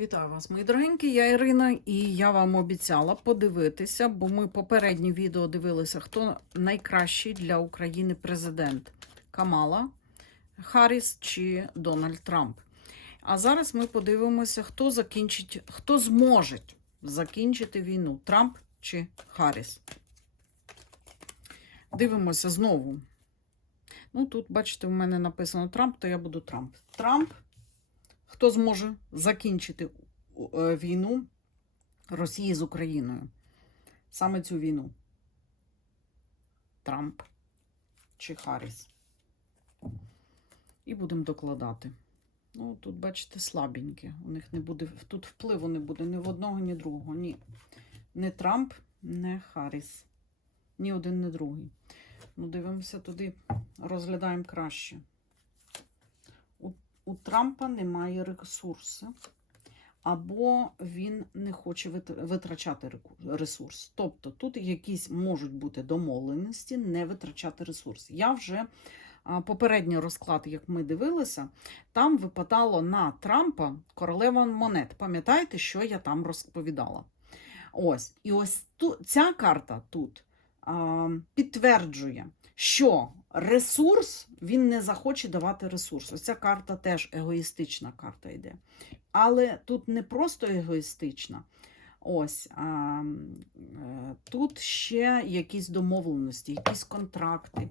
Вітаю вас, мої дорогенькі, я Ірина, і я вам обіцяла подивитися, бо ми попереднє відео дивилися, хто найкращий для України президент Камала Харріс чи Дональд Трамп. А зараз ми подивимося, хто закінчить, хто зможе закінчити війну: Трамп чи Харріс. Дивимося знову. Ну, тут, бачите, у мене написано Трамп, то я буду Трамп. Трамп хто зможе закінчити е, війну Росії з Україною. Саме цю війну. Трамп чи Харріс. І будемо докладати. Ну, тут, бачите, слабенькі. У них не буде, тут впливу не буде ні в одного, ні другого. Ні. Не Трамп, не Харріс. Ні один, ні другий. Ну, дивимося туди, розглядаємо краще у Трампа немає ресурсу, або він не хоче витрачати ресурс. Тобто тут якісь можуть бути домовленості не витрачати ресурс. Я вже попередній розклад, як ми дивилися, там випадало на Трампа королева монет. Пам'ятаєте, що я там розповідала? Ось. І ось ту, ця карта тут підтверджує, що ресурс він не захоче давати ресурс. Ось ця карта теж егоїстична карта йде. Але тут не просто егоїстична. Ось а, е, тут ще якісь домовленості, якісь контракти.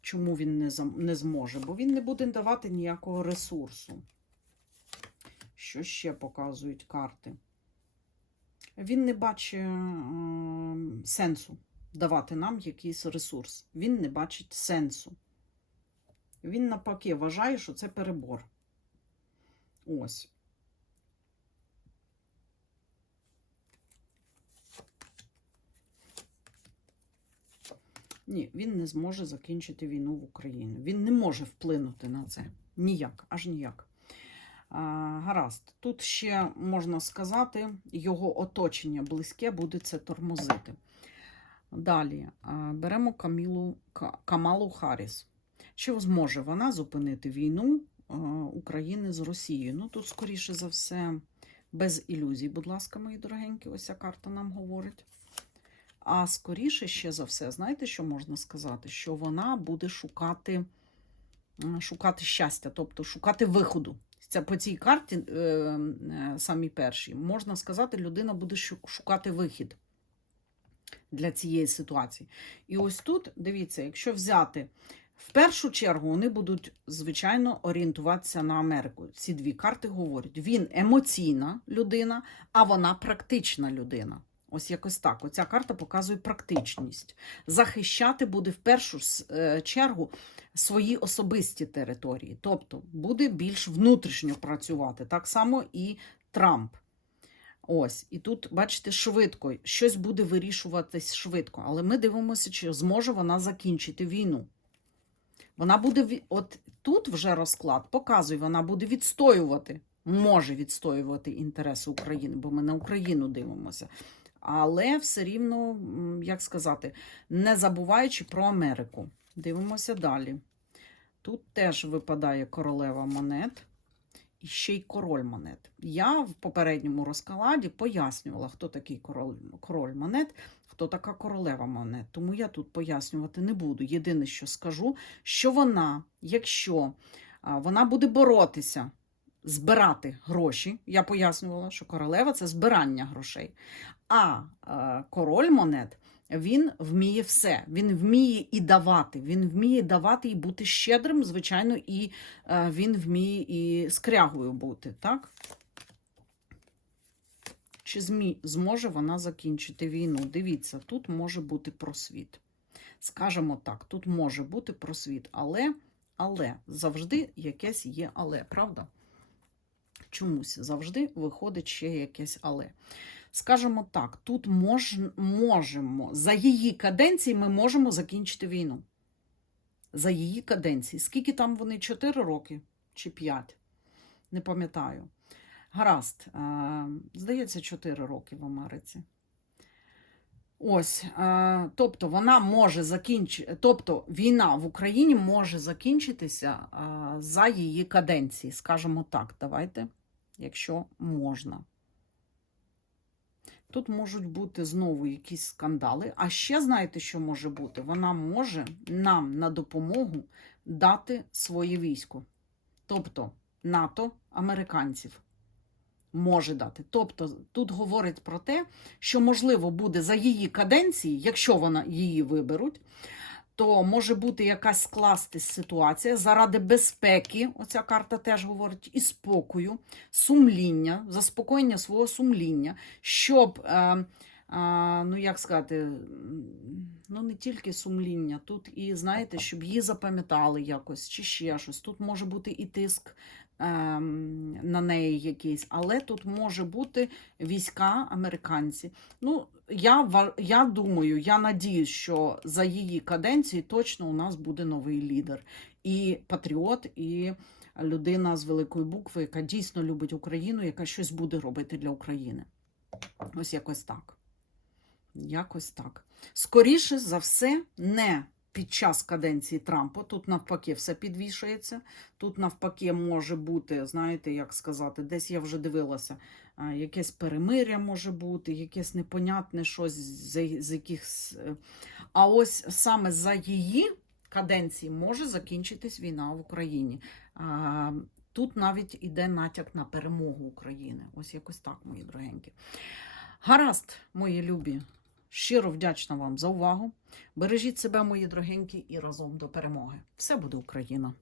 Чому він не, не зможе? Бо він не буде давати ніякого ресурсу. Що ще показують карти? Він не бачить е, сенсу давати нам якийсь ресурс. Він не бачить сенсу. Він, навпаки, вважає, що це перебор. Ось. Ні, він не зможе закінчити війну в Україні. Він не може вплинути на це. Ніяк, аж ніяк. А, гаразд. Тут ще можна сказати, його оточення близьке буде це тормозити. Далі беремо Камілу, Камалу Харріс. Чи зможе вона зупинити війну України з Росією? Ну, тут, скоріше за все, без ілюзій, будь ласка, мої дорогенькі, ось ця карта нам говорить. А скоріше ще за все, знаєте, що можна сказати? Що вона буде шукати шукати щастя, тобто шукати виходу. Це По цій карті, е, е, самій першій, можна сказати, людина буде шукати вихід для цієї ситуації. І ось тут, дивіться, якщо взяти в першу чергу, вони будуть, звичайно, орієнтуватися на Америку. Ці дві карти говорять: він емоційна людина, а вона практична людина. Ось якось так. Оця карта показує практичність. Захищати буде в першу е, чергу свої особисті території, тобто буде більш внутрішньо працювати. Так само і Трамп. Ось, і тут, бачите, швидко, щось буде вирішуватись швидко. Але ми дивимося, чи зможе вона закінчити війну. Вона буде, от тут вже розклад показує, вона буде відстоювати, може відстоювати інтереси України, бо ми на Україну дивимося. Але все рівно, як сказати, не забуваючи про Америку. Дивимося далі. Тут теж випадає королева монет ще й король монет. Я в попередньому розкладі пояснювала, хто такий король, король монет, хто така королева монет. Тому я тут пояснювати не буду. Єдине, що скажу, що вона, якщо вона буде боротися. Збирати гроші. Я пояснювала, що королева це збирання грошей. А е, король монет він вміє все. Він вміє і давати. Він вміє давати і бути щедрим, звичайно, і е, він вміє і скрягою бути, так? Чи змі, зможе вона закінчити війну? Дивіться, тут може бути просвіт. Скажемо так, тут може бути просвіт, але, але завжди якесь є але, правда? Чомусь завжди виходить ще якесь але. Скажемо так, тут мож, можемо, за її каденції ми можемо закінчити війну. За її каденції. Скільки там вони? 4 роки чи 5? Не пам'ятаю. Гаразд, здається, 4 роки в Америці. Ось, тобто вона може закінчити, тобто війна в Україні може закінчитися за її каденції, скажімо так, давайте якщо можна. Тут можуть бути знову якісь скандали. А ще знаєте, що може бути? Вона може нам на допомогу дати своє військо. Тобто НАТО американців може дати. Тобто тут говорить про те, що можливо буде за її каденції, якщо вона її виберуть, то може бути якась скластись ситуація заради безпеки. Оця карта теж говорить, і спокою, сумління, заспокоєння свого сумління, щоб. Е, е, ну, як сказати, ну не тільки сумління, тут і знаєте, щоб її запам'ятали якось, чи ще щось. Тут може бути і тиск на неї якийсь, але тут може бути війська американці. Ну, я, я думаю, я надіюсь, що за її каденції точно у нас буде новий лідер. І патріот, і людина з великої букви, яка дійсно любить Україну, яка щось буде робити для України. Ось якось так. Якось так. Скоріше за все, не під час каденції Трампа. Тут навпаки все підвішується. Тут навпаки може бути, знаєте, як сказати, десь я вже дивилася, якесь перемиря може бути, якесь непонятне щось, з, з якихось. е, А ось саме за її каденції може закінчитись війна в Україні. Тут навіть іде натяк на перемогу України. Ось якось так, мої дорогенькі. Гаразд, мої любі. Щиро вдячна вам за увагу. Бережіть себе, мої дорогенькі, і разом до перемоги. Все буде Україна!